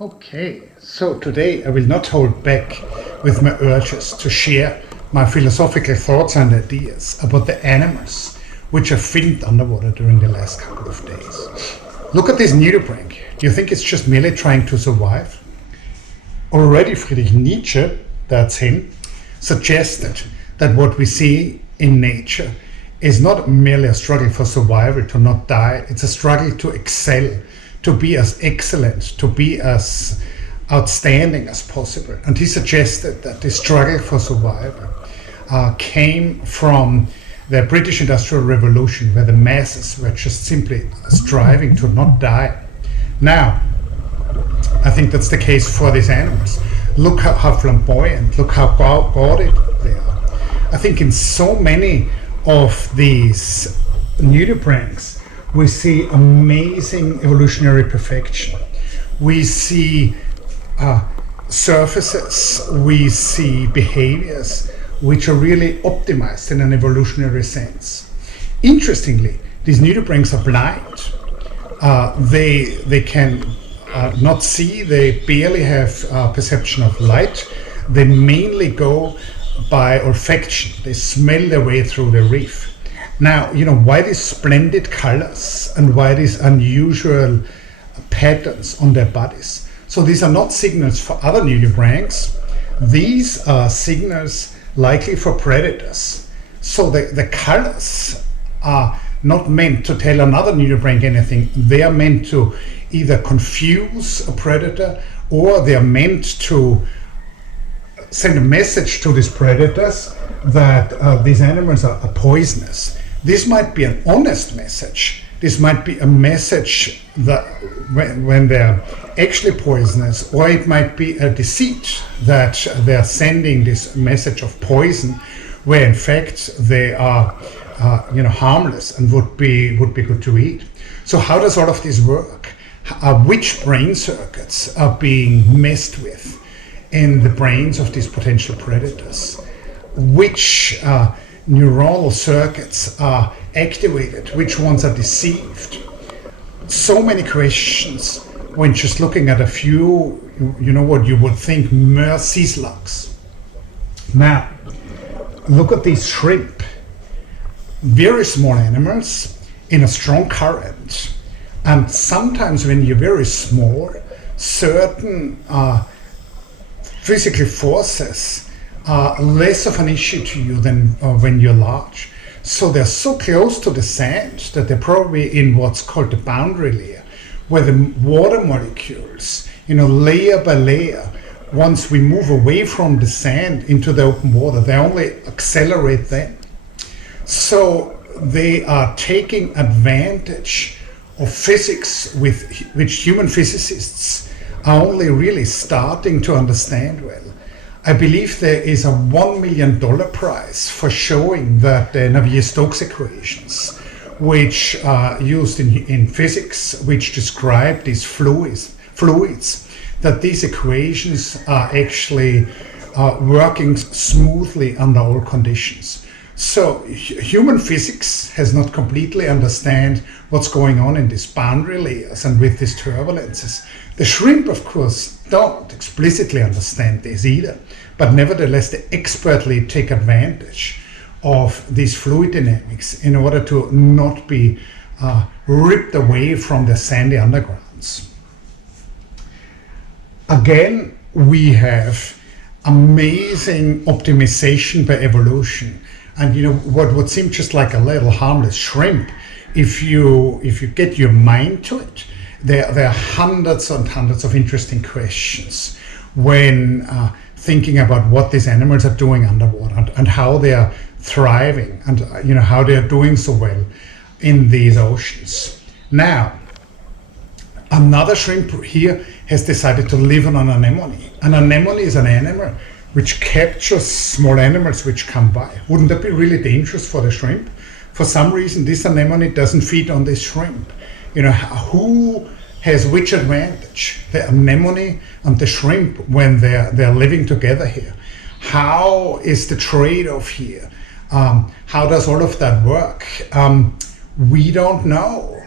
Okay, so today I will not hold back with my urges to share my philosophical thoughts and ideas about the animals which are filmed underwater during the last couple of days. Look at this nudibranch. Do you think it's just merely trying to survive? Already Friedrich Nietzsche, that's him, suggested that what we see in nature is not merely a struggle for survival, to not die. It's a struggle to excel, to be as excellent, to be as outstanding as possible. And he suggested that the struggle for survival came from the British Industrial Revolution, where the masses were just simply striving to not die. Now, I think that's the case for these animals. Look how flamboyant, look how gaudy they are. I think in so many of these nudibranchs, we see amazing evolutionary perfection. We see surfaces, we see behaviors which are really optimized in an evolutionary sense. Interestingly, these nudibranchs are blind. They can not see, they barely have perception of light. They mainly go by olfaction. They smell their way through the reef. Now, why these splendid colors and why these unusual patterns on their bodies? So these are not signals for other nudibranchs. These are signals likely for predators. So the colors are not meant to tell another nudibranch anything. They are meant to either confuse a predator, or they are meant to send a message to these predators that these animals are poisonous. This might be an honest message. This might be a message that when they're actually poisonous, or it might be a deceit that they're sending this message of poison, where in fact they are harmless and would be good to eat. So how does all of this work? Which brain circuits are being messed with in the brains of these potential predators? Which neuronal circuits are activated? Which ones are deceived? So many questions when just looking at a few, what you would think mere sea slugs. Now, look at these shrimp. Very small animals in a strong current. And sometimes when you're very small, certain physical forces are less of an issue to you than when you're large. So they're so close to the sand that they're probably in what's called the boundary layer, where the water molecules, layer by layer, once we move away from the sand into the open water, they only accelerate then. So they are taking advantage of physics which human physicists are only really starting to understand well. I believe there is a $1 million prize for showing that the Navier-Stokes equations, which are used in physics, which describe these fluids, that these equations are actually working smoothly under all conditions. So human physics has not completely understand what's going on in these boundary layers and with these turbulences. The shrimp, of course, don't explicitly understand this either, but nevertheless they expertly take advantage of these fluid dynamics in order to not be ripped away from the sandy undergrounds. Again, we have amazing optimization by evolution. And what would seem just like a little harmless shrimp, if you get your mind to it, there are hundreds and hundreds of interesting questions when thinking about what these animals are doing underwater and how they are thriving and how they are doing so well in these oceans. Now, another shrimp here has decided to live on an anemone. An anemone is an animal which captures small animals which come by. Wouldn't that be really dangerous for the shrimp? For some reason, this anemone doesn't feed on this shrimp. Who has which advantage? The anemone and the shrimp when they're living together here. How is the trade-off here? How does all of that work? We don't know.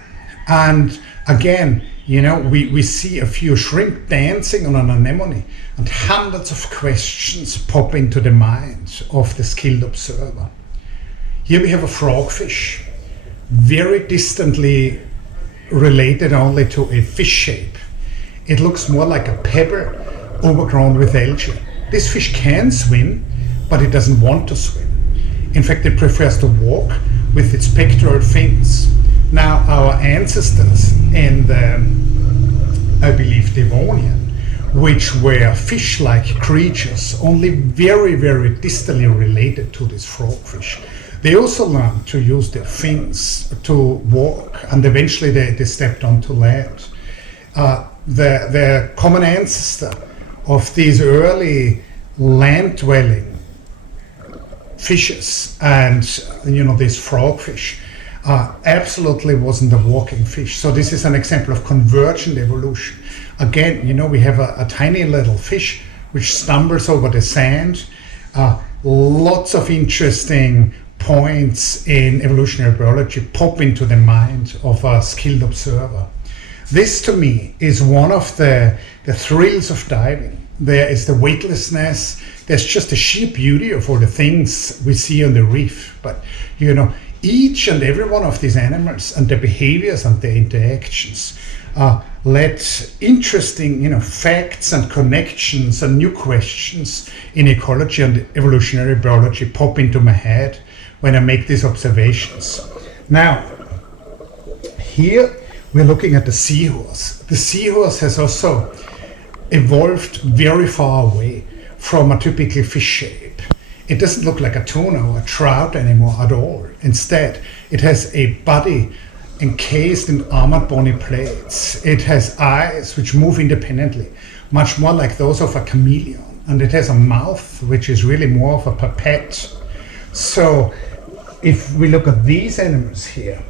And again, We see a few shrimp dancing on an anemone, and hundreds of questions pop into the mind of the skilled observer. Here we have a frogfish, very distantly related only to a fish shape. It looks more like a pebble overgrown with algae. This fish can swim, but it doesn't want to swim. In fact, it prefers to walk with its pectoral fins. Now, our ancestors in the, I believe, Devonian, which were fish-like creatures, only very, very distantly related to this frogfish. They also learned to use their fins to walk, and eventually they stepped onto land. The common ancestor of these early land-dwelling fishes and these frogfish absolutely wasn't a walking fish. So this is an example of convergent evolution. Again, we have a tiny little fish which stumbles over the sand. Lots of interesting points in evolutionary biology pop into the mind of a skilled observer. This to me is one of the thrills of diving. There is the weightlessness, there's just the sheer beauty of all the things we see on the reef. But each and every one of these animals and their behaviors and their interactions let interesting facts and connections and new questions in ecology and evolutionary biology pop into my head when I make these observations. Now, here we're looking at the seahorse. The seahorse has also evolved very far away from a typical fish shape. It doesn't look like a tuna or a trout anymore at all. Instead, it has a body encased in armored bony plates. It has eyes which move independently, much more like those of a chameleon. And it has a mouth which is really more of a pipette. So if we look at these animals here,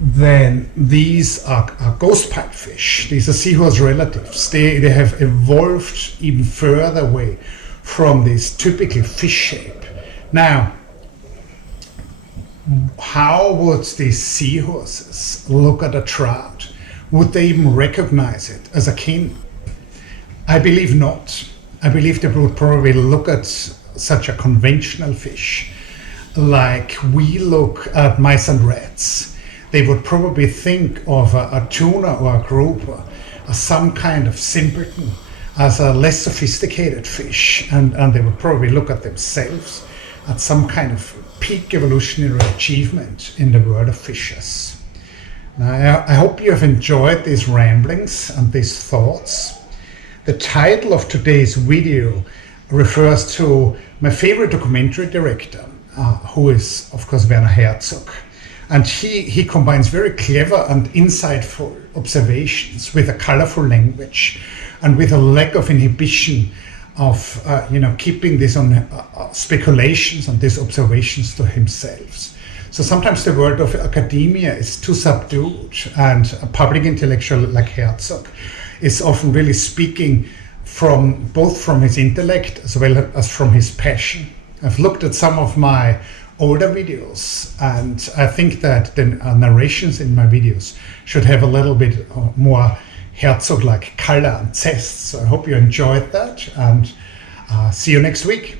then these are ghost pipefish. These are seahorse relatives. They have evolved even further away from this typical fish shape. Now, how would these seahorses look at a trout? Would they even recognize it as a kin? I believe not. I believe they would probably look at such a conventional fish like we look at mice and rats. They would probably think of a tuna or a grouper as some kind of simpleton, as a less sophisticated fish, and they would probably look at themselves at some kind of peak evolutionary achievement in the world of fishes. Now, I hope you have enjoyed these ramblings and these thoughts. The title of today's video refers to my favorite documentary director, who is, of course, Werner Herzog. And he combines very clever and insightful observations with a colorful language and with a lack of inhibition of keeping these on speculations and these observations to himself. So sometimes the world of academia is too subdued, and a public intellectual like Herzog is often really speaking both from his intellect as well as from his passion. I've looked at some of my older videos, and I think that the narrations in my videos should have a little bit more Herzog-like color and zest. So I hope you enjoyed that, and see you next week.